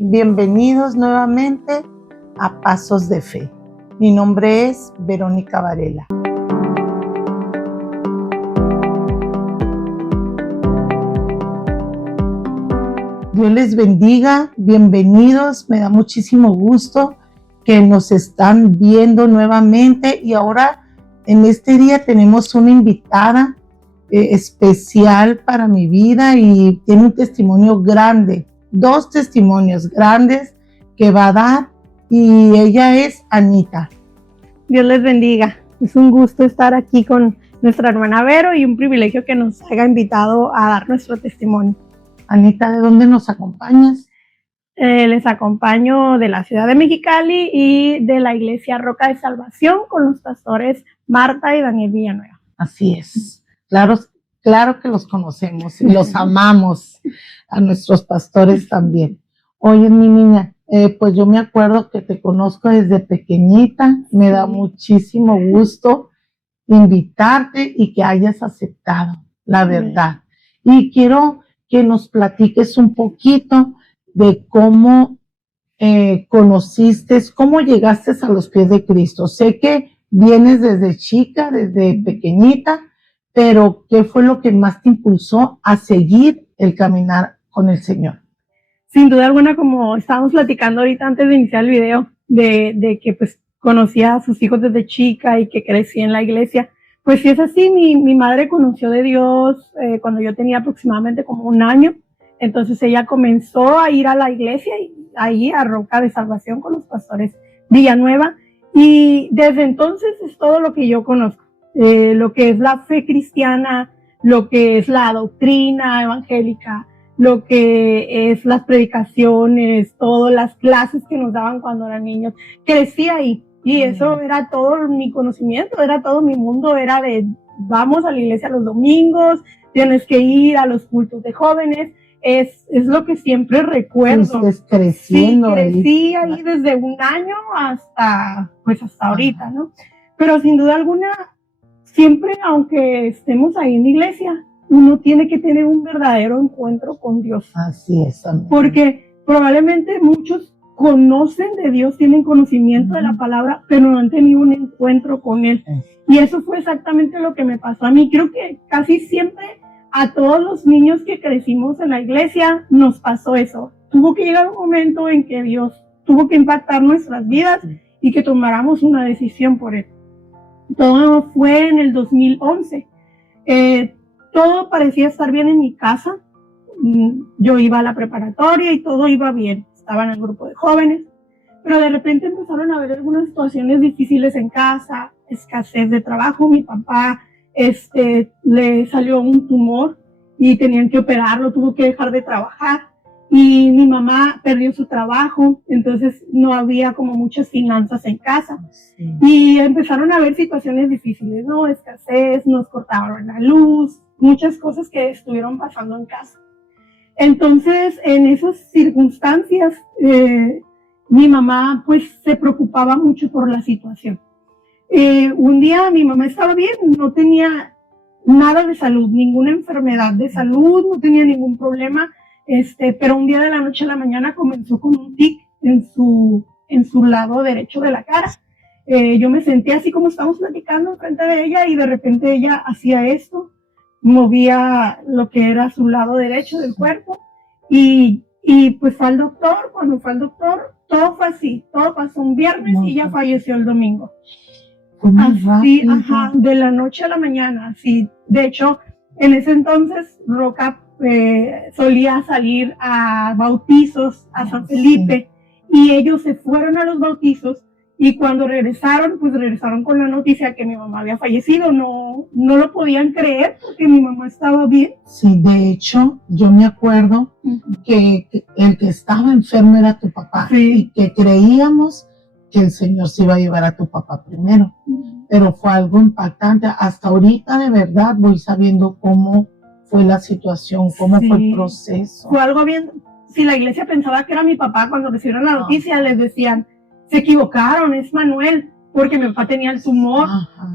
Bienvenidos nuevamente a Pasos de Fe. Mi nombre es Verónica Varela. Dios les bendiga, bienvenidos, me da muchísimo gusto que nos están viendo nuevamente y ahora en este día tenemos una invitada especial para mi vida y tiene un testimonio grande, 2 testimonios grandes que va a dar y ella es Anita. Dios les bendiga, es un gusto estar aquí con nuestra hermana Vero y un privilegio que nos haya invitado a dar nuestro testimonio. Anita, ¿de dónde nos acompañas? Les acompaño de la ciudad de Mexicali y de la iglesia Roca de Salvación con los pastores Marta y Daniel Villanueva. Así es, claro que los conocemos y los amamos, a nuestros pastores también. Oye, mi niña, pues yo me acuerdo que te conozco desde pequeñita, me da muchísimo gusto invitarte y que hayas aceptado, la verdad. Y quiero que nos platiques un poquito de cómo conociste, cómo llegaste a los pies de Cristo. Sé que vienes desde chica, desde pequeñita, pero ¿qué fue lo que más te impulsó a seguir el caminar con el Señor? Sin duda alguna, como estábamos platicando ahorita antes de iniciar el video, de que pues conocía a sus hijos desde chica y que crecí en la iglesia, pues sí es así, mi madre conoció de Dios cuando yo tenía aproximadamente como 1 año, entonces ella comenzó a ir a la iglesia, ahí a Roca de Salvación con los pastores Villanueva, y desde entonces es todo lo que yo conozco, lo que es la fe cristiana, lo que es la doctrina evangélica, lo que es las predicaciones, todas las clases que nos daban cuando eran niños. Crecí ahí y eso era todo mi conocimiento, era todo mi mundo, era de vamos a la iglesia los domingos, tienes que ir a los cultos de jóvenes, es lo que siempre recuerdo. Estás creciendo. Sí, crecí ahí desde 1 año hasta ahorita, ¿no? Pero sin duda alguna, siempre, aunque estemos ahí en la iglesia, uno tiene que tener un verdadero encuentro con Dios. Así es, amén. Porque probablemente muchos conocen de Dios, tienen conocimiento de la palabra, pero no han tenido un encuentro con Él. Y eso fue exactamente lo que me pasó a mí. Creo que casi siempre a todos los niños que crecimos en la iglesia nos pasó eso. Tuvo que llegar un momento en que Dios tuvo que impactar nuestras vidas y que tomáramos una decisión por Él. Todo fue en el 2011. Todo parecía estar bien en mi casa. Yo iba a la preparatoria y todo iba bien. Estaba en el grupo de jóvenes, pero de repente empezaron a haber algunas situaciones difíciles en casa, escasez de trabajo. Mi papá le salió un tumor y tenían que operarlo, tuvo que dejar de trabajar. Y mi mamá perdió su trabajo, entonces no había como muchas finanzas en casa. Sí. Y empezaron a haber situaciones difíciles, ¿no? Escasez, nos cortaron la luz, muchas cosas que estuvieron pasando en casa. Entonces, en esas circunstancias, mi mamá pues se preocupaba mucho por la situación. Un día mi mamá estaba bien, no tenía nada de salud, ninguna enfermedad de salud, no tenía ningún problema. Pero un día de la noche a la mañana comenzó con un tic en su lado derecho de la cara. Yo me senté así como estamos platicando frente de ella y de repente ella hacía esto, movía lo que era su lado derecho del cuerpo y pues fue al doctor. Cuando fue al doctor, todo fue así, todo pasó un viernes y ella falleció el domingo. Así, ajá, de la noche a la mañana, así. De hecho, en ese entonces Roca solía salir a bautizos a San Felipe y ellos se fueron a los bautizos y cuando regresaron, pues regresaron con la noticia que mi mamá había fallecido. No lo podían creer porque mi mamá estaba bien. Sí, de hecho, yo me acuerdo que el que estaba enfermo era tu papá y que creíamos que el Señor se iba a llevar a tu papá primero, pero fue algo impactante. Hasta ahorita de verdad voy sabiendo cómo fue la situación, cómo fue el proceso. Fue algo bien. Si la iglesia pensaba que era mi papá, cuando recibieron la noticia, les decían, se equivocaron, es Manuel, porque mi papá tenía el tumor,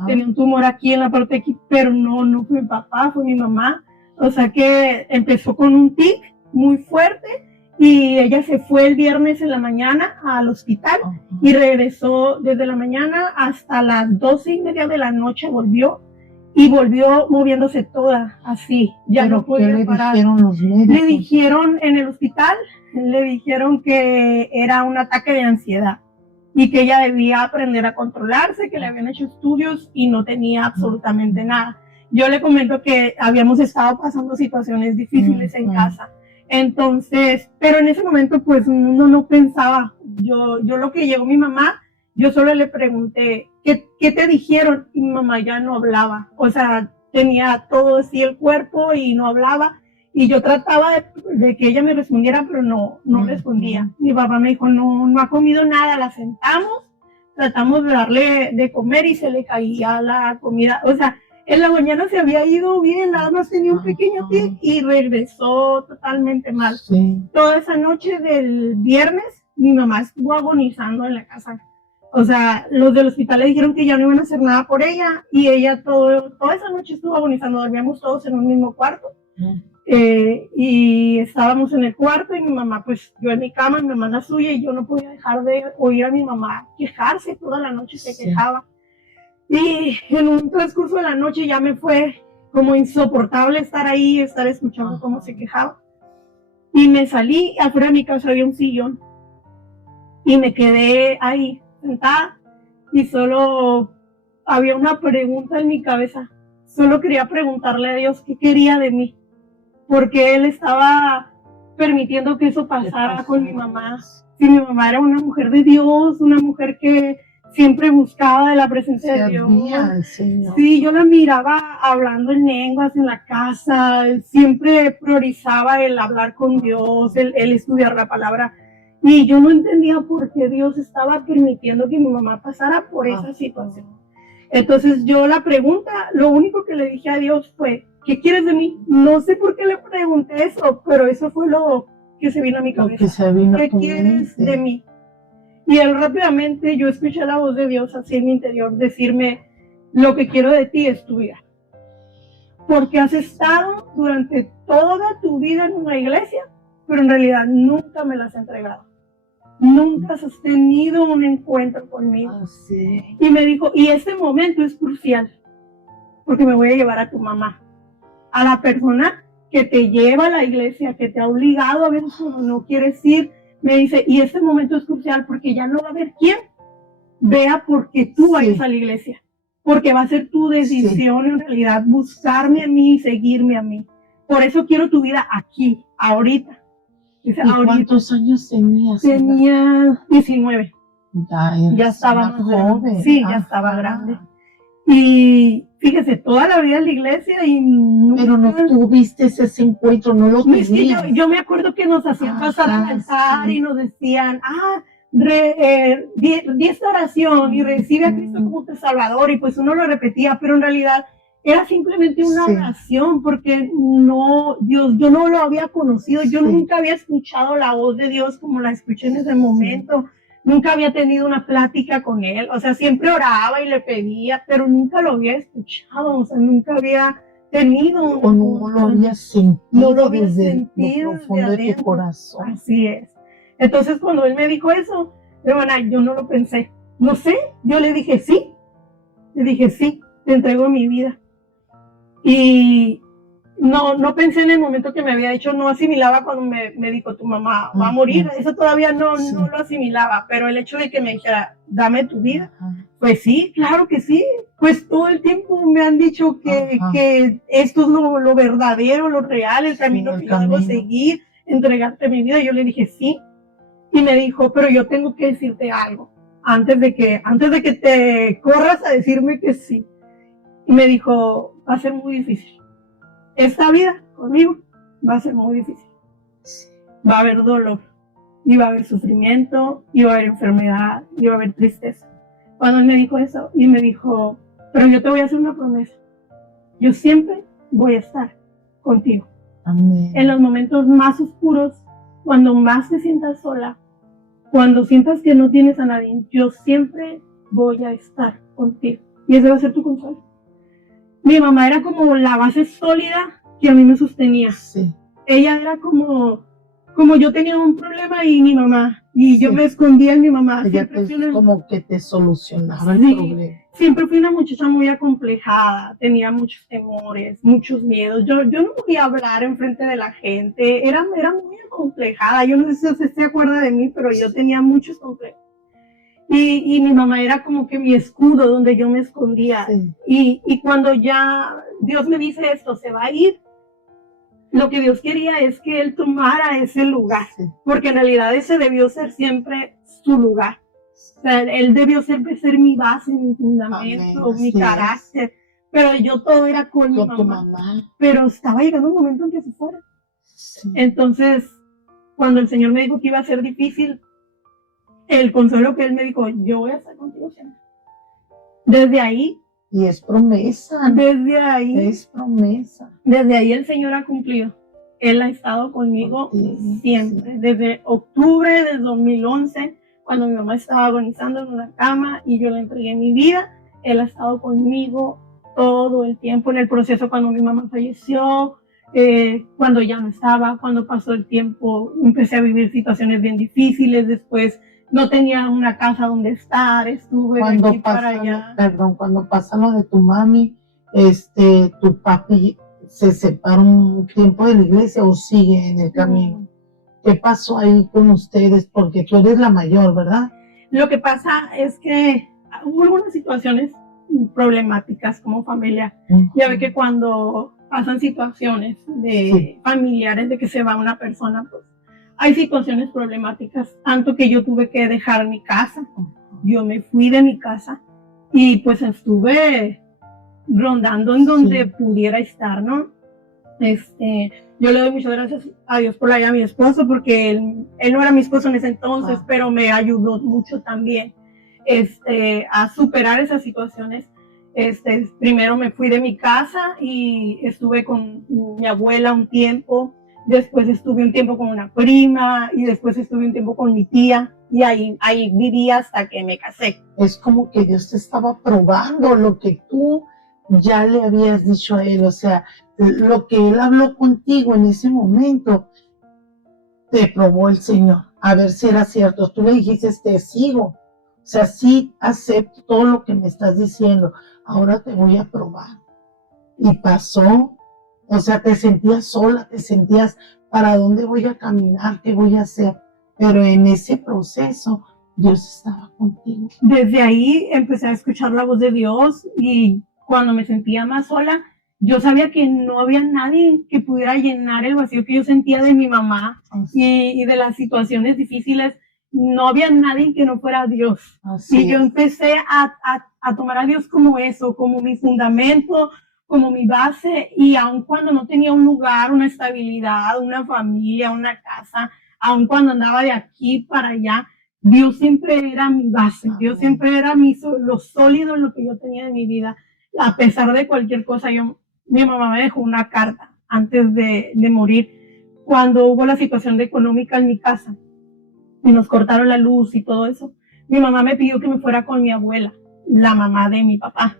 tenía un tumor aquí en la parte de aquí, pero no fue mi papá, fue mi mamá. O sea que empezó con un tic muy fuerte y ella se fue el viernes en la mañana al hospital y regresó desde la mañana hasta las 12:30 de la noche, volvió moviéndose toda así, ya no podía parar. ¿Qué le dijeron los médicos? Le dijeron en el hospital, le dijeron que era un ataque de ansiedad y que ella debía aprender a controlarse, que le habían hecho estudios y no tenía absolutamente nada. Yo le comento que habíamos estado pasando situaciones difíciles en casa. Entonces, pero en ese momento pues uno no pensaba. Yo lo que llegó mi mamá, yo solo le pregunté, ¿qué te dijeron? Y mi mamá ya no hablaba. O sea, tenía todo así el cuerpo y no hablaba. Y yo trataba de que ella me respondiera, pero no respondía. Mi papá me dijo, no ha comido nada. La sentamos, tratamos de darle de comer y se le caía la comida. O sea, en la mañana se había ido bien, nada más tenía un pequeño tic y regresó totalmente mal. Sí. Toda esa noche del viernes, mi mamá estuvo agonizando en la casa. O sea, los del hospital le dijeron que ya no iban a hacer nada por ella y ella toda esa noche estuvo agonizando. Dormíamos todos en un mismo cuarto. Y estábamos en el cuarto y mi mamá, pues yo en mi cama, mi mamá en la suya, y yo no podía dejar de oír a mi mamá quejarse. Toda la noche se quejaba. Y en un transcurso de la noche ya me fue como insoportable estar escuchando cómo se quejaba. Y me salí, afuera de mi casa había un sillón y me quedé ahí sentada y solo había una pregunta en mi cabeza. Solo quería preguntarle a Dios qué quería de mí, porque Él estaba permitiendo que eso pasara con mi mamá. Si mi mamá era una mujer de Dios, una mujer que siempre buscaba de la presencia de Dios. Sí, yo la miraba hablando en lenguas en la casa, siempre priorizaba el hablar con Dios, el estudiar la palabra. Y yo no entendía por qué Dios estaba permitiendo que mi mamá pasara por esa situación. Entonces yo la pregunta, lo único que le dije a Dios fue, ¿qué quieres de mí? No sé por qué le pregunté eso, pero eso fue lo que se vino a mi cabeza. ¿Qué quieres de mí? Y él rápidamente, yo escuché la voz de Dios así en mi interior decirme, lo que quiero de ti es tu vida. Porque has estado durante toda tu vida en una iglesia, pero en realidad nunca me la has entregado. Nunca has tenido un encuentro conmigo. Y me dijo, y este momento es crucial, porque me voy a llevar a tu mamá, a la persona que te lleva a la iglesia, que te ha obligado a ver cómo no quieres ir. Me dice, y este momento es crucial porque ya no va a haber quien vea porque tú vayas a la iglesia, porque va a ser tu decisión en realidad buscarme a mí y seguirme a mí. Por eso quiero tu vida aquí, ahorita. Dice, ¿y cuántos años tenías? Tenía 19. Ya estaba más joven. Sí, ya estaba grande. Y fíjese, toda la vida en la iglesia y nunca... Pero no tuviste ese encuentro, no lo tenías. Es que yo me acuerdo que nos hacían pasar al altar y nos decían, di esta oración y recibe a Cristo como tu Salvador, y pues uno lo repetía, pero en realidad era simplemente una oración, porque Dios, yo no lo había conocido, yo nunca había escuchado la voz de Dios como la escuché en ese momento. Nunca había tenido una plática con él, o sea, siempre oraba y le pedía, pero nunca lo había escuchado, o sea, nunca había tenido o no lo había sentido, no lo había desde sentido lo profundo de tu corazón. Así es. Entonces, cuando él me dijo eso, hermana, yo no lo pensé, no sé, yo le dije sí, te entrego mi vida. Y no pensé en el momento que me había dicho, no asimilaba cuando me dijo, tu mamá va a morir, eso todavía no lo asimilaba, pero el hecho de que me dijera, dame tu vida, pues sí, claro que sí, pues todo el tiempo me han dicho que esto es lo verdadero, lo real, el camino que yo debo seguir, entregarte mi vida. Yo le dije sí, y me dijo, pero yo tengo que decirte algo, antes de que te corras a decirme que sí. Y me dijo, va a ser muy difícil. Esta vida conmigo va a ser muy difícil. Va a haber dolor, y va a haber sufrimiento, y va a haber enfermedad, y va a haber tristeza. Cuando él me dijo eso, y me dijo, pero yo te voy a hacer una promesa. Yo siempre voy a estar contigo. Amén. En los momentos más oscuros, cuando más te sientas sola, cuando sientas que no tienes a nadie, yo siempre voy a estar contigo. Y ese va a ser tu consuelo. Mi mamá era como la base sólida que a mí me sostenía. Sí. Ella era como como yo tenía un problema y mi mamá, y yo Sí. me escondía en mi mamá. Ella Siempre fui una, como que te solucionaba el Sí. problema. siempre fui una muchacha muy acomplejada, tenía muchos temores, muchos miedos. Yo no podía hablar enfrente de la gente, era muy acomplejada. Yo no sé si usted se acuerda de mí, pero yo tenía muchos complejos. Y mi mamá era como que mi escudo donde yo me escondía. Sí. Y cuando ya Dios me dice esto, se va a ir, lo que Dios quería es que él tomara ese lugar, Sí. porque en realidad ese debió ser siempre su lugar. O sea, él debió siempre ser mi base, mi fundamento, Amén, mi así es. carácter. Pero yo todo era con mi Con tu mamá. mamá. Pero estaba llegando un momento en que se fuera. Sí. Entonces, cuando el Señor me dijo que iba a ser difícil, el consuelo que él me dijo, yo voy a estar contigo siempre. Desde ahí, Y es promesa. desde ahí, Es promesa. desde ahí el Señor ha cumplido. Él ha estado conmigo Sí, siempre. sí. Desde octubre del 2011, cuando mi mamá estaba agonizando en una cama y yo le entregué mi vida, él ha estado conmigo todo el tiempo en el proceso cuando mi mamá falleció, cuando ya no estaba, cuando pasó el tiempo, empecé a vivir situaciones bien difíciles, después no tenía una casa donde estar, estuve de aquí para allá. Cuando pasa lo de tu mami, tu papi se separó un tiempo de la iglesia o sigue en el camino. ¿Qué pasó ahí con ustedes? Porque tú eres la mayor, ¿verdad? Lo que pasa es que hubo algunas situaciones problemáticas como familia. Ya ve que cuando pasan situaciones de Sí. familiares de que se va una persona, pues hay situaciones problemáticas, tanto que yo tuve que dejar mi casa. Yo me fui de mi casa y pues estuve rondando en donde Sí. pudiera estar, ¿no? Yo le doy muchas gracias a Dios por la vida de mi esposo, porque él no era mi esposo en ese entonces, pero me ayudó mucho también a superar esas situaciones. Primero me fui de mi casa y estuve con mi abuela un tiempo, después estuve un tiempo con una prima y después estuve un tiempo con mi tía y ahí viví hasta que me casé. Es como que Dios te estaba probando lo que tú ya le habías dicho a él, o sea, lo que él habló contigo en ese momento, te probó el Señor, a ver si era cierto. Tú le dijiste, te sigo, o sea, sí acepto todo lo que me estás diciendo, ahora te voy a probar. Y pasó, o sea, te sentías sola, te sentías, ¿para dónde voy a caminar? ¿Qué voy a hacer? Pero en ese proceso, Dios estaba contigo. Desde ahí empecé a escuchar la voz de Dios y cuando me sentía más sola, yo sabía que no había nadie que pudiera llenar el vacío que yo sentía de mi mamá y de las situaciones difíciles. No había nadie que no fuera Dios. Así y yo es. empecé a tomar a Dios como eso, como mi fundamento, como mi base, y aun cuando no tenía un lugar, una estabilidad, una familia, una casa, aun cuando andaba de aquí para allá, Dios siempre era mi base, Dios siempre era lo sólido en lo que yo tenía en mi vida. A pesar de cualquier cosa, mi mamá me dejó una carta antes de morir, cuando hubo la situación económica en mi casa y nos cortaron la luz y todo eso. Mi mamá me pidió que me fuera con mi abuela, la mamá de mi papá,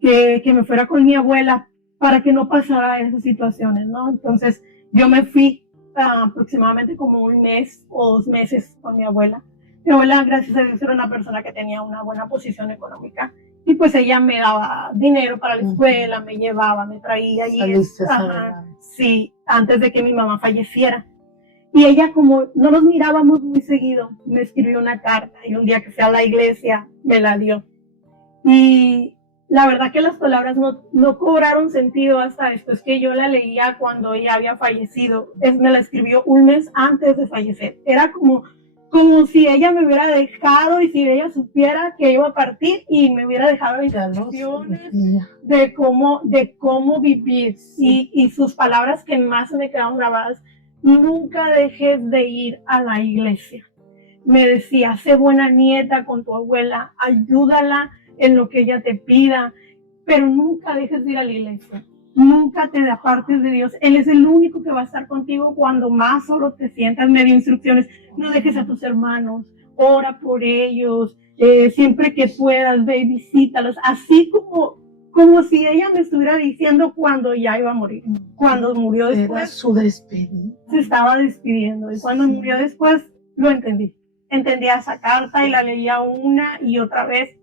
que me fuera con mi abuela para que no pasara esas situaciones, ¿no? Entonces yo me fui aproximadamente como un mes o 2 meses con mi abuela. Mi abuela, gracias a Dios, era una persona que tenía una buena posición económica y pues ella me daba dinero para la escuela, me llevaba, me traía y sí, antes de que mi mamá falleciera. Y ella, como no nos mirábamos muy seguido, me escribió una carta y un día que fui a la iglesia me la dio. Y la verdad que las palabras no cobraron sentido hasta después que yo la leía cuando ella había fallecido. Me la escribió un mes antes de fallecer. Era como si ella me hubiera dejado y si ella supiera que iba a partir y me hubiera dejado instrucciones de cómo vivir. Y sus palabras que más me quedaron grabadas: nunca dejes de ir a la iglesia. Me decía, sé buena nieta con tu abuela, ayúdala en lo que ella te pida, pero nunca dejes de ir a la iglesia. Nunca te apartes de Dios. Él es el único que va a estar contigo cuando más solo te sientas. Me dio instrucciones: no dejes a tus hermanos, ora por ellos, siempre que puedas, ve y visítalos. Así como si ella me estuviera diciendo cuando ya iba a morir. cuando murió Era después, su despedida. se estaba despidiendo. Y cuando Sí. murió después, lo entendí. Entendía esa carta y la leía una y otra vez,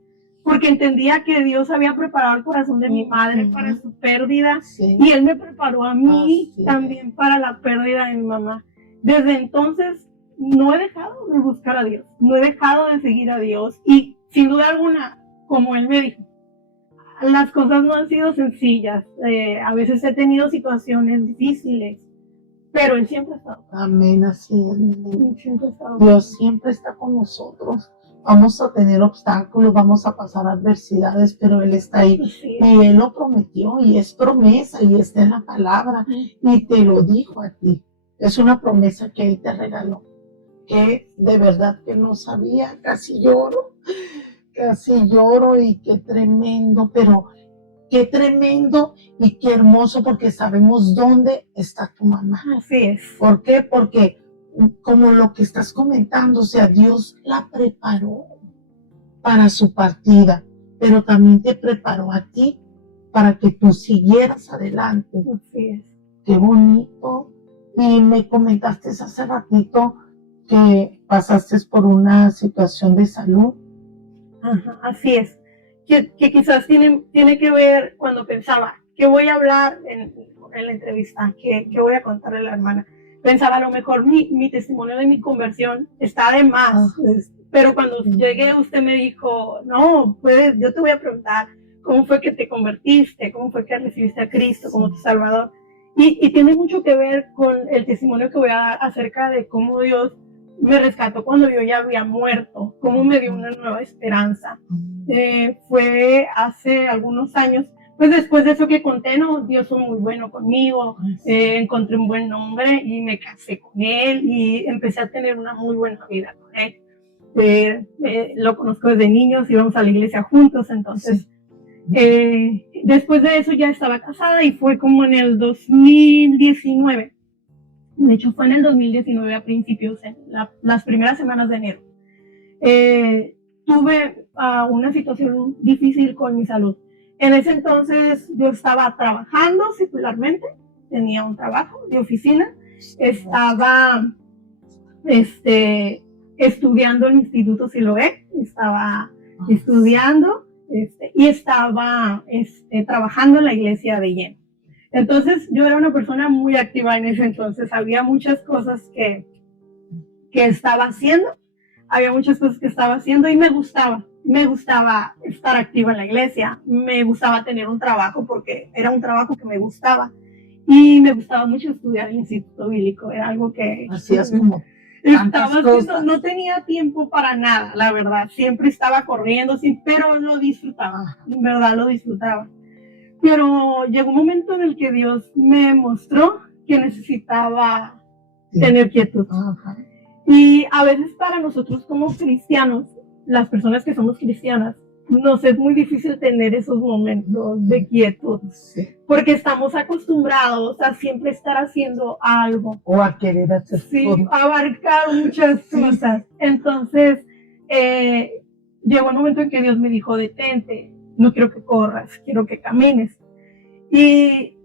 porque entendía que Dios había preparado el corazón de mi madre para su pérdida, Sí. y Él me preparó a mí Así también para la pérdida de mi mamá. Desde entonces no he dejado de buscar a Dios, no he dejado de seguir a Dios, y sin duda alguna, como Él me dijo, las cosas no han sido sencillas, a veces he tenido situaciones difíciles, pero Él siempre ha estado. Amén, así es, mi niña. Él siempre ha estado. Dios siempre está con nosotros. Vamos a tener obstáculos, vamos a pasar adversidades, pero Él está ahí. Sí. Y Él lo prometió, y es promesa, y está en la palabra, y te lo dijo a ti. Es una promesa que Él te regaló, que de verdad que no sabía, casi lloro, y qué tremendo, pero qué tremendo y qué hermoso, porque sabemos dónde está tu mamá. Así es. ¿Por qué? Porque como lo que estás comentando, o sea, Dios la preparó para su partida, pero también te preparó a ti para que tú siguieras adelante. Así es. Qué bonito. Y me comentaste hace ratito que pasaste por una situación de salud. Ajá, así es. Que quizás tiene que ver cuando pensaba, ¿qué voy a hablar en la entrevista? ¿Qué voy a contarle a la hermana? Pensaba, a lo mejor mi testimonio de mi conversión está de más. Pero cuando llegué, usted me dijo, no, pues yo te voy a preguntar, ¿cómo fue que te convertiste? ¿Cómo fue que recibiste a Cristo como tu Salvador? Y tiene mucho que ver con el testimonio que voy a dar acerca de cómo Dios me rescató cuando yo ya había muerto, cómo me dio una nueva esperanza. Fue hace algunos años, pues después de eso que conté, no, Dios fue muy bueno conmigo, encontré un buen hombre y me casé con él y empecé a tener una muy buena vida con él. Lo conozco desde niños, íbamos a la iglesia juntos, entonces después de eso ya estaba casada, y fue como en el 2019. De hecho, fue en el 2019 a principios, en las primeras semanas de enero. Tuve una situación difícil con mi salud. En ese entonces yo estaba trabajando secularmente, tenía un trabajo de oficina, estaba estudiando en el Instituto Siloé, estaba estudiando y estaba trabajando en la iglesia de lleno. Entonces yo era una persona muy activa en ese entonces, había muchas cosas que estaba haciendo, y me gustaba estar activa en la iglesia, me gustaba tener un trabajo porque era un trabajo que me gustaba, y me gustaba mucho estudiar el Instituto Bíblico, era algo que Hacías como estaba haciendo, no tenía tiempo para nada, la verdad, siempre estaba corriendo, sí, pero lo disfrutaba, en verdad lo disfrutaba. Pero llegó un momento en el que Dios me mostró que necesitaba tener quietud. Y a veces para nosotros como cristianos, las personas que somos cristianas, nos es muy difícil tener esos momentos de quietud, porque estamos acostumbrados a siempre estar haciendo algo. O a querer hacer cosas. Abarcar muchas cosas. Entonces, llegó el momento en que Dios me dijo, detente, no quiero que corras, quiero que camines. Y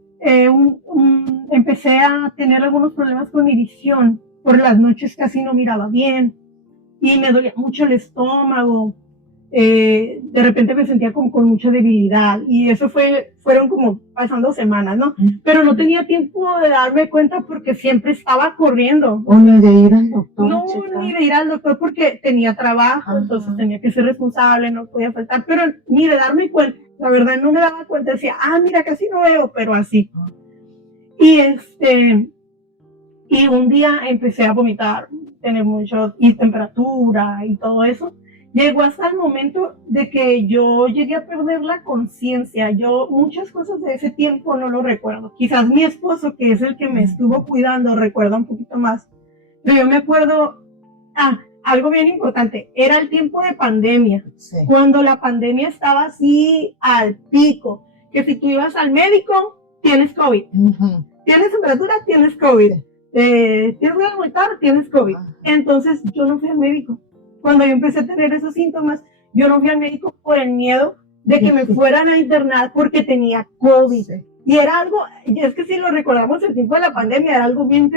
empecé a tener algunos problemas con mi visión. Por las noches casi no miraba bien y me dolía mucho el estómago. De repente me sentía como con mucha debilidad, y eso fueron como pasando semanas, ¿no? Pero no tenía tiempo de darme cuenta porque siempre estaba corriendo. O ni de ir al doctor. No, ni de ir al doctor porque tenía trabajo, entonces tenía que ser responsable, no podía faltar, pero ni de darme cuenta. La verdad no me daba cuenta, decía, mira, casi no veo, pero así. Y un día empecé a vomitar, tener mucho, y temperatura y todo eso. Llegó hasta el momento de que yo llegué a perder la conciencia. Yo muchas cosas de ese tiempo no lo recuerdo. Quizás mi esposo, que es el que me estuvo cuidando, recuerda un poquito más. Pero yo me acuerdo, algo bien importante, era el tiempo de pandemia. Cuando la pandemia estaba así al pico, que si tú ibas al médico, tienes COVID. Tienes temperatura, tienes COVID. Tienes que vomitar, tienes COVID. Entonces yo no fui al médico. Cuando yo empecé a tener esos síntomas, yo no fui al médico por el miedo de que me fueran a internar porque tenía COVID. Y era algo, y es que si lo recordamos el tiempo de la pandemia, era algo bien,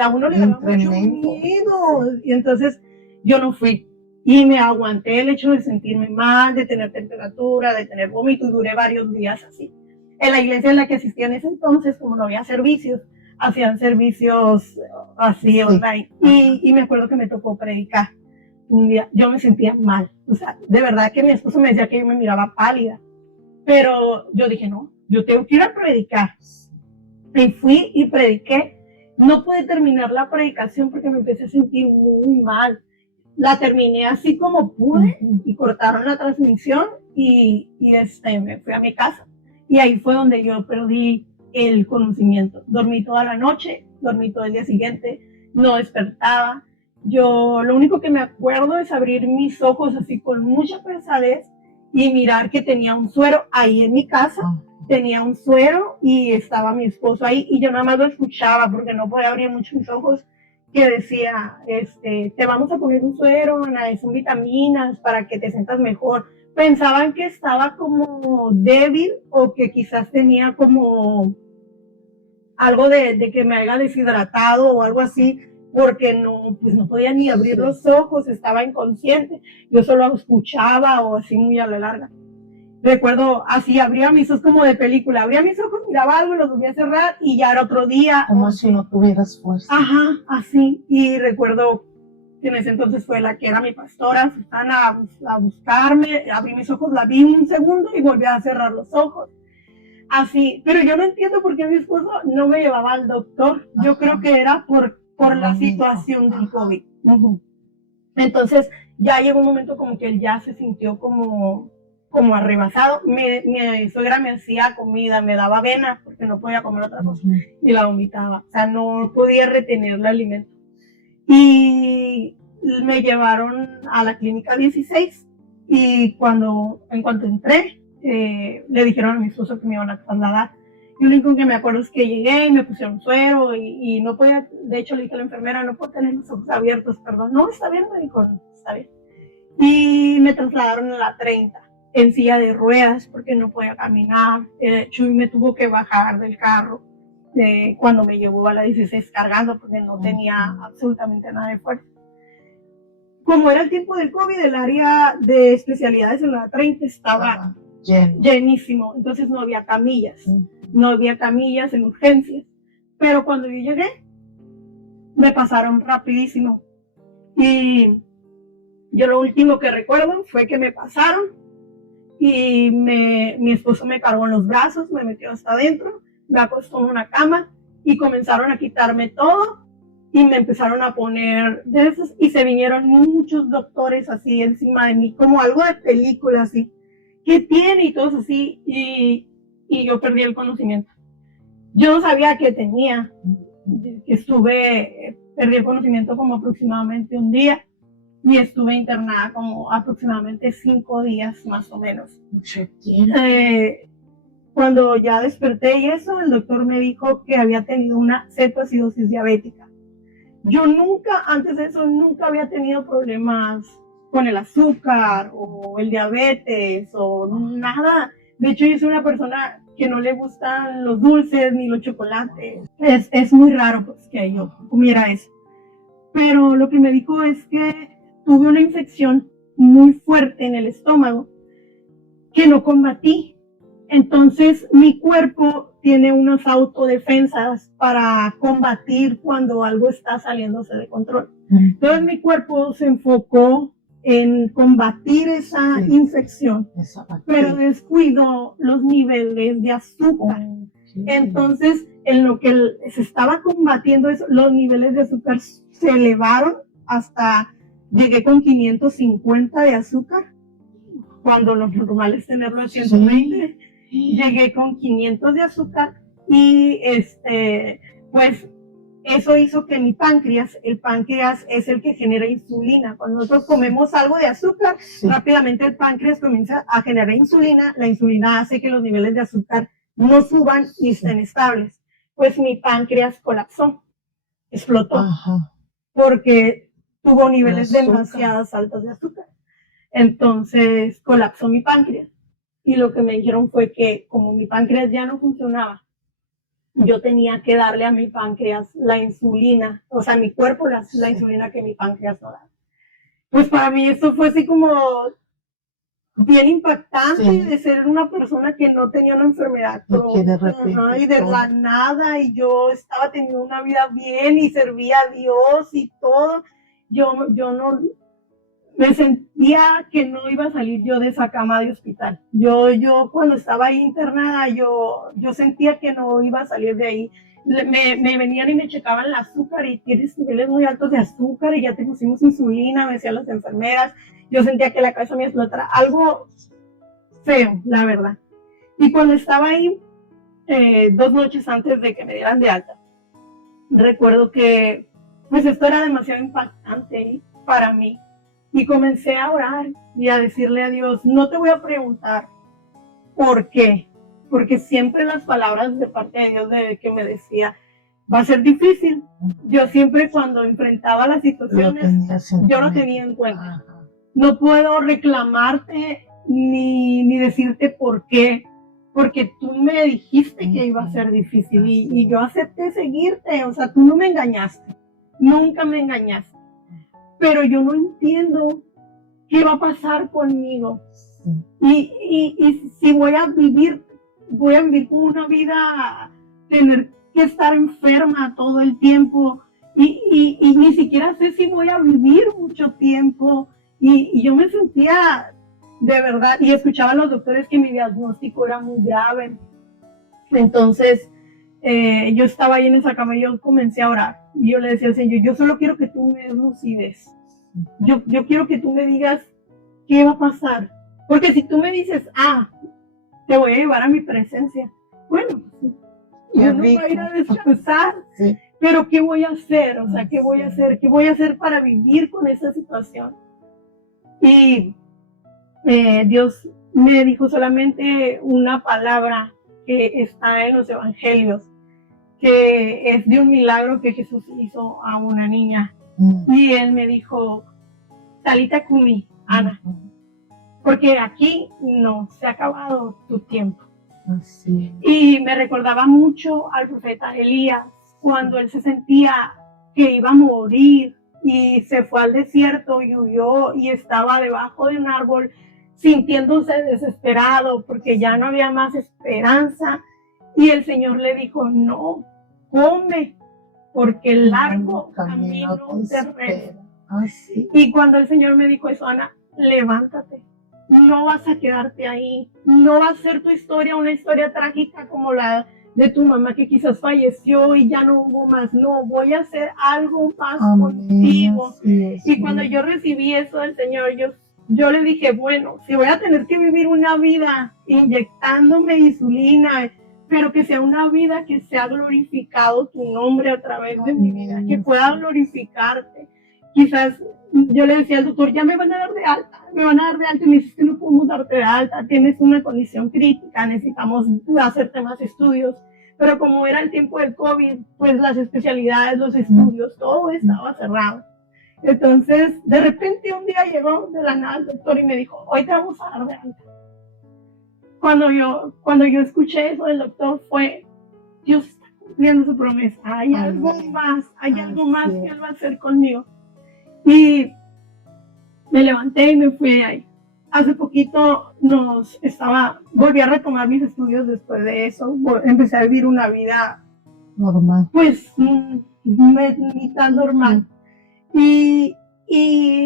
a uno le daba mucho miedo. Y entonces yo no fui. Y me aguanté el hecho de sentirme mal, de tener temperatura, de tener vómito, y duré varios días así. En la iglesia en la que asistía en ese entonces, como no había servicios, hacían servicios así online. Y me acuerdo que me tocó predicar. Un día yo me sentía mal. O sea, de verdad que mi esposo me decía que yo me miraba pálida. Pero yo dije, no, yo tengo que ir a predicar. Y fui y prediqué. No pude terminar la predicación porque me empecé a sentir muy mal. La terminé así como pude y cortaron la transmisión y me fui a mi casa. Y ahí fue donde yo perdí el conocimiento. Dormí toda la noche, dormí todo el día siguiente, no despertaba. Yo lo único que me acuerdo es abrir mis ojos así con mucha pesadez y mirar que tenía un suero ahí en mi casa. Tenía un suero y estaba mi esposo ahí y yo nada más lo escuchaba porque no podía abrir mucho mis ojos, que decía, te vamos a poner un suero, son vitaminas para que te sientas mejor. Pensaban que estaba como débil o que quizás tenía como algo de que me haya deshidratado o algo así, porque no, pues no podía ni abrir los ojos, estaba inconsciente. Yo solo escuchaba o así muy a la larga. Recuerdo así, abría mis ojos como de película, abría mis ojos, miraba algo, los volvía a cerrar y ya era otro día. Como si no tuvieras fuerza. Ajá, así. Y recuerdo que en ese entonces fue la que era mi pastora, Susana, a buscarme, abrí mis ojos, la vi un segundo y volví a cerrar los ojos. Así, pero yo no entiendo por qué mi esposo no me llevaba al doctor. Yo Ajá. Creo que era por la situación del COVID. Entonces, ya llegó un momento como que él ya se sintió como arrebasado. Mi suegra me hacía comida, me daba avena porque no podía comer otra cosa y la vomitaba. O sea, no podía retener el alimento. Y me llevaron a la clínica 16 y en cuanto entré, le dijeron a mi esposo que me iban a trasladar. Y lo único que me acuerdo es que llegué y me pusieron suero y no podía, de hecho le dije a la enfermera, no puedo tener los ojos abiertos, perdón. No, está bien, me dijo, no, está bien. Y me trasladaron a la 30 en silla de ruedas porque no podía caminar. Chuy me tuvo que bajar del carro cuando me llevó a la 16 cargando porque no tenía absolutamente nada de fuerza. Como era el tiempo del COVID, el área de especialidades en la 30 estaba llenísimo, entonces no había camillas, no había camillas en urgencias. Pero cuando yo llegué, me pasaron rapidísimo. Y yo lo último que recuerdo fue que me pasaron y mi esposo me cargó en los brazos, me metió hasta adentro, me acostó en una cama y comenzaron a quitarme todo y me empezaron a poner de esos y se vinieron muchos doctores así encima de mí, como algo de película así. ¿Qué tiene? Y todos así y yo perdí el conocimiento. Yo no sabía qué tenía, perdí el conocimiento como aproximadamente un día. Y estuve internada como aproximadamente 5 días más o menos. Cuando ya desperté y eso, el doctor me dijo que había tenido una cetoacidosis diabética. Yo nunca, antes de eso, nunca había tenido problemas con el azúcar o el diabetes o nada. De hecho, yo soy una persona que no le gustan los dulces ni los chocolates. Es muy raro pues, que yo comiera eso. Pero lo que me dijo es que tuve una infección muy fuerte en el estómago que no combatí. Entonces mi cuerpo tiene unas autodefensas para combatir cuando algo está saliéndose de control. Entonces mi cuerpo se enfocó en combatir esa infección, pero descuidó los niveles de azúcar. Entonces, en lo que se estaba combatiendo eso, los niveles de azúcar se elevaron hasta, llegué con 550 de azúcar, cuando lo normal es tenerlo a 120. Llegué con 500 de azúcar y pues eso hizo que mi páncreas, el páncreas es el que genera insulina. Cuando nosotros comemos algo de azúcar, rápidamente el páncreas comienza a generar insulina. La insulina hace que los niveles de azúcar no suban y estén estables. Pues mi páncreas colapsó, explotó, porque tuvo niveles demasiadas altos de azúcar. Entonces colapsó mi páncreas. Y lo que me dijeron fue que como mi páncreas ya no funcionaba, yo tenía que darle a mi páncreas la insulina, o sea, a mi cuerpo la insulina que mi páncreas no da. Pues para mí esto fue así como bien impactante, Sí. de ser una persona que no tenía una enfermedad Y que de repente y de todo. la nada, y yo estaba teniendo una vida bien y servía a Dios y todo. Yo no me sentía que no iba a salir yo de esa cama de hospital. Yo cuando estaba ahí internada, yo sentía que no iba a salir de ahí. Me venían y me checaban el azúcar y tienes niveles muy altos de azúcar y ya te pusimos insulina, me decían las enfermeras. Yo sentía que la cabeza me explotara. Algo feo, la verdad. Y cuando estaba ahí, 2 noches antes de que me dieran de alta, recuerdo que pues esto era demasiado impactante para mí. Y comencé a orar y a decirle a Dios, no te voy a preguntar por qué, porque siempre las palabras de parte de Dios de que me decía, va a ser difícil. Yo siempre cuando enfrentaba las situaciones, yo lo tenía en cuenta. Ajá. No puedo reclamarte ni decirte por qué, porque tú me dijiste que iba a ser difícil y yo acepté seguirte, o sea, tú no me engañaste, nunca me engañaste, pero yo no entiendo qué va a pasar conmigo y si voy a vivir como una vida, tener que estar enferma todo el tiempo y ni siquiera sé si voy a vivir mucho tiempo y yo me sentía de verdad y escuchaba a los doctores que mi diagnóstico era muy grave. Entonces yo estaba ahí en esa cama y yo comencé a orar y yo le decía al Señor, yo solo quiero que tú me lucides, yo quiero que tú me digas qué va a pasar, porque si tú me dices, te voy a llevar a mi presencia, bueno, yo no voy a ir a descansar, sí. Pero ¿qué voy a hacer? O sea, ¿qué voy a hacer? ¿Qué voy a hacer para vivir con esa situación? Y Dios me dijo solamente una palabra que está en los evangelios, que es de un milagro que Jesús hizo a una niña. Y él me dijo, Talita Kumi, Ana, porque aquí no se ha acabado tu tiempo. Así. Y me recordaba mucho al profeta Elías, cuando él se sentía que iba a morir y se fue al desierto y huyó y estaba debajo de un árbol sintiéndose desesperado porque ya no había más esperanza. Y el Señor le dijo, no, come, porque el largo camino te resta. Y cuando el Señor me dijo eso, Ana, levántate. No vas a quedarte ahí, no va a ser tu historia una historia trágica como la de tu mamá que quizás falleció y ya no hubo más. No, voy a hacer algo más contigo. Y cuando yo recibí eso del Señor, yo le dije, bueno, si voy a tener que vivir una vida inyectándome insulina, pero que sea una vida que sea glorificado tu nombre a través de mi vida, que pueda glorificarte. Quizás yo le decía al doctor, ya me van a dar de alta, y me dices que no podemos darte de alta, tienes una condición crítica, necesitamos hacerte más estudios, pero como era el tiempo del COVID, pues las especialidades, los estudios, todo estaba cerrado. Entonces, de repente un día llegó de la nada el doctor y me dijo, hoy te vamos a dar de alta. Cuando yo escuché eso del doctor fue, Dios está cumpliendo su promesa, hay algo más que Él va a hacer conmigo. Y me levanté y me fui de ahí. Hace poquito volví a retomar mis estudios después de eso. Empecé a vivir una vida normal. Pues ni tan normal. Y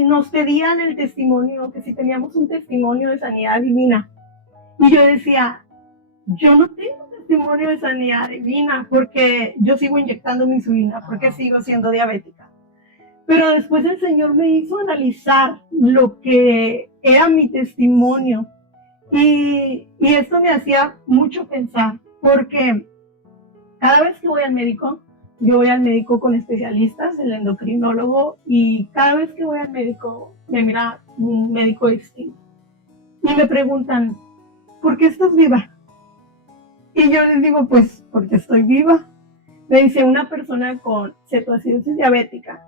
nos pedían el testimonio, que si teníamos un testimonio de sanidad divina. Y yo decía, yo no tengo testimonio de sanidad divina porque yo sigo inyectando mi insulina, porque sigo siendo diabética. Pero después el Señor me hizo analizar lo que era mi testimonio y esto me hacía mucho pensar, porque cada vez que voy al médico, yo voy al médico con especialistas, el endocrinólogo, y cada vez que voy al médico me mira un médico distinto y me preguntan, ¿por qué estás viva? Y yo les digo, pues porque estoy viva. Me dice, una persona con cetoacidosis diabética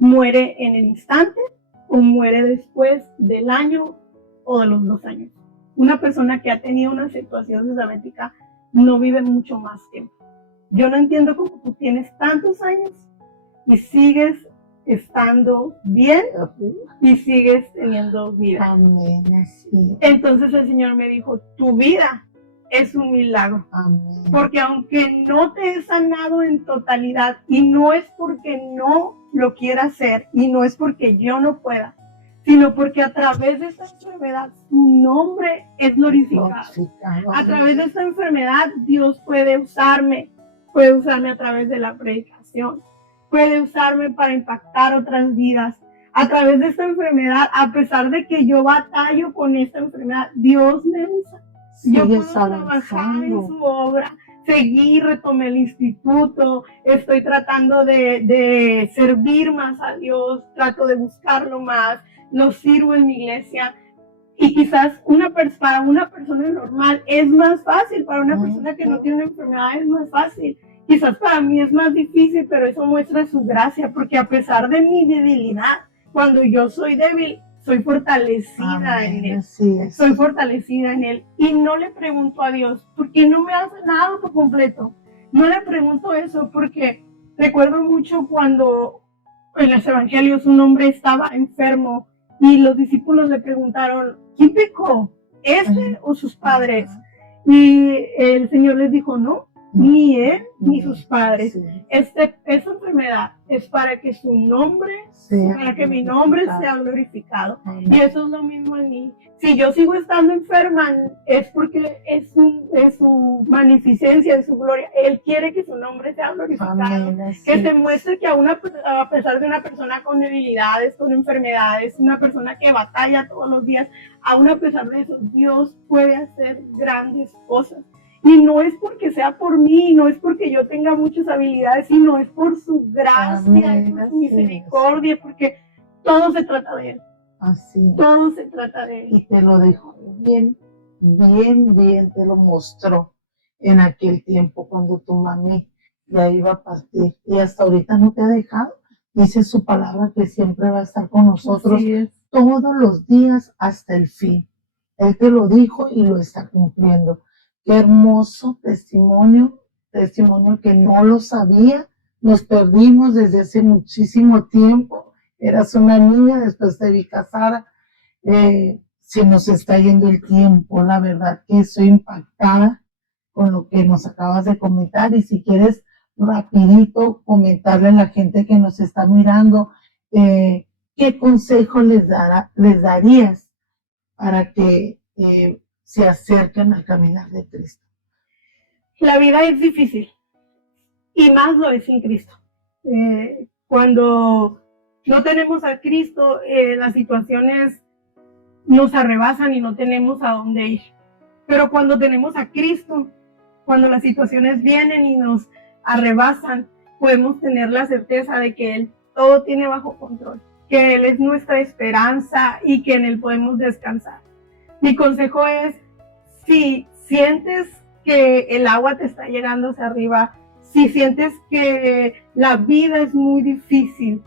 muere en el instante o muere después del año o de los 2 años. Una persona que ha tenido una cetoacidosis diabética no vive mucho más tiempo. yo no entiendo cómo tú tienes tantos años y sigues estando bien y sigues teniendo vida. Amén. Así. Entonces el Señor me dijo, tu vida es un milagro. Amén. Porque aunque no te he sanado en totalidad, y no es porque no lo quiera hacer, y no es porque yo no pueda, sino porque a través de esta enfermedad su nombre es glorificado. A través de esta enfermedad Dios puede usarme a través de la predicación, puede usarme para impactar otras vidas. A través de esta enfermedad, a pesar de que yo batallo con esta enfermedad, Dios me usa. Yo puedo trabajar en su obra, seguir, retomé el instituto, estoy tratando de servir más a Dios, trato de buscarlo más, lo sirvo en mi iglesia. Y quizás para una persona normal es más fácil, para una persona que no tiene una enfermedad es más fácil. Quizás para mí es más difícil, pero eso muestra su gracia, porque a pesar de mi debilidad, cuando yo soy débil, soy fortalecida en Él. Soy fortalecida en Él. Y no le pregunto a Dios, ¿por qué no me has sanado por completo? No le pregunto eso porque recuerdo mucho cuando en los evangelios un hombre estaba enfermo y los discípulos le preguntaron, ¿quién pecó? ¿Este o sus padres? Y el Señor les dijo, no, ni él ni sus padres. Esta enfermedad es para que su nombre, para que mi nombre sea glorificado. Y eso es lo mismo en mí. Si yo sigo estando enferma, es porque es su magnificencia, es su gloria. Él quiere que su nombre sea glorificado. Que se muestre que a pesar de una persona con debilidades, con enfermedades, una persona que batalla todos los días, aún a pesar de eso, Dios puede hacer grandes cosas. Y no es porque sea por mí, no es porque yo tenga muchas habilidades, sino es por su gracia, y por su misericordia, porque todo se trata de Él. Así. Todo se trata de Él. Y te lo dejó bien, te lo mostró en aquel tiempo cuando tu mami ya iba a partir. Y hasta ahorita no te ha dejado. Dice su palabra que siempre va a estar con nosotros todos los días hasta el fin. Él te lo dijo y lo está cumpliendo. Qué hermoso testimonio que no lo sabía, nos perdimos desde hace muchísimo tiempo, eras una niña, después te vi casada, se nos está yendo el tiempo, la verdad que estoy impactada con lo que nos acabas de comentar y si quieres rapidito comentarle a la gente que nos está mirando, ¿qué consejo les darías para que se acercan al caminar de Cristo? La vida es difícil y más lo es sin Cristo. Cuando no tenemos a Cristo, las situaciones nos arrebasan y no tenemos a dónde ir. Pero cuando tenemos a Cristo, cuando las situaciones vienen y nos arrebasan, podemos tener la certeza de que Él todo tiene bajo control, que Él es nuestra esperanza y que en Él podemos descansar. Mi consejo es, si sientes que el agua te está llegando hacia arriba, si sientes que la vida es muy difícil,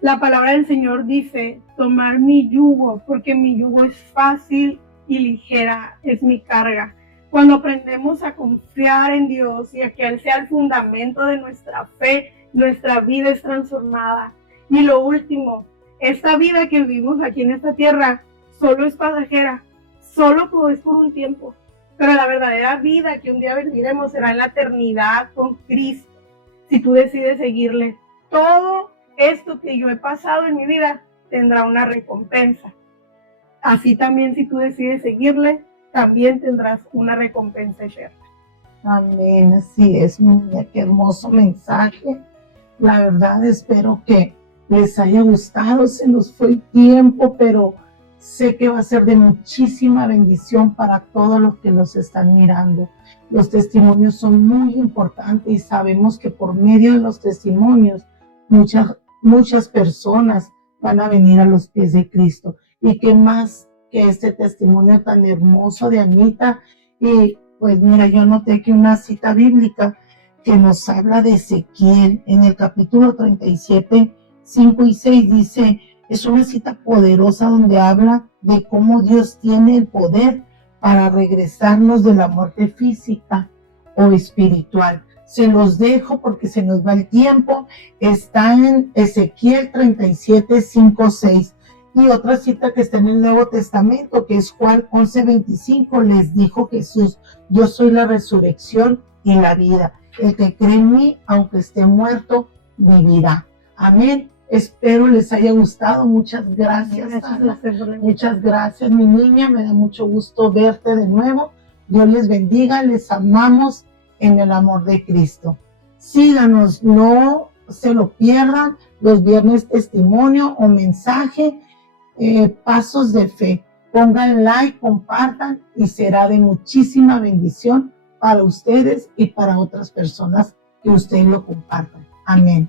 la palabra del Señor dice, tomar mi yugo, porque mi yugo es fácil y ligera es mi carga. Cuando aprendemos a confiar en Dios y a que Él sea el fundamento de nuestra fe, nuestra vida es transformada. Y lo último, esta vida que vivimos aquí en esta tierra solo es pasajera. Solo es por un tiempo, pero la verdadera vida que un día viviremos será en la eternidad con Cristo. Si tú decides seguirle, todo esto que yo he pasado en mi vida tendrá una recompensa. Así también si tú decides seguirle, también tendrás una recompensa eterna. Amén, así es, niña, qué hermoso mensaje. La verdad espero que les haya gustado, se nos fue el tiempo, pero sé que va a ser de muchísima bendición para todos los que nos están mirando. Los testimonios son muy importantes y sabemos que por medio de los testimonios muchas personas van a venir a los pies de Cristo. Y qué más que este testimonio tan hermoso de Anita. Y pues mira, yo noté aquí una cita bíblica que nos habla de Ezequiel en el capítulo 37, 5 y 6 dice, es una cita poderosa donde habla de cómo Dios tiene el poder para regresarnos de la muerte física o espiritual. se los dejo porque se nos va el tiempo. Está en Ezequiel 37, 5, 6. Y otra cita que está en el Nuevo Testamento, que es Juan 11:25, les dijo Jesús: yo soy la resurrección y la vida. El que cree en mí, aunque esté muerto, vivirá. Amén. Espero les haya gustado. Muchas gracias, Ana. Muchas gracias, mi niña. Me da mucho gusto verte de nuevo. Dios les bendiga. Les amamos en el amor de Cristo. Síganos, no se lo pierdan. Los viernes testimonio o mensaje, pasos de fe. Pongan like, compartan y será de muchísima bendición para ustedes y para otras personas que ustedes lo compartan. Amén.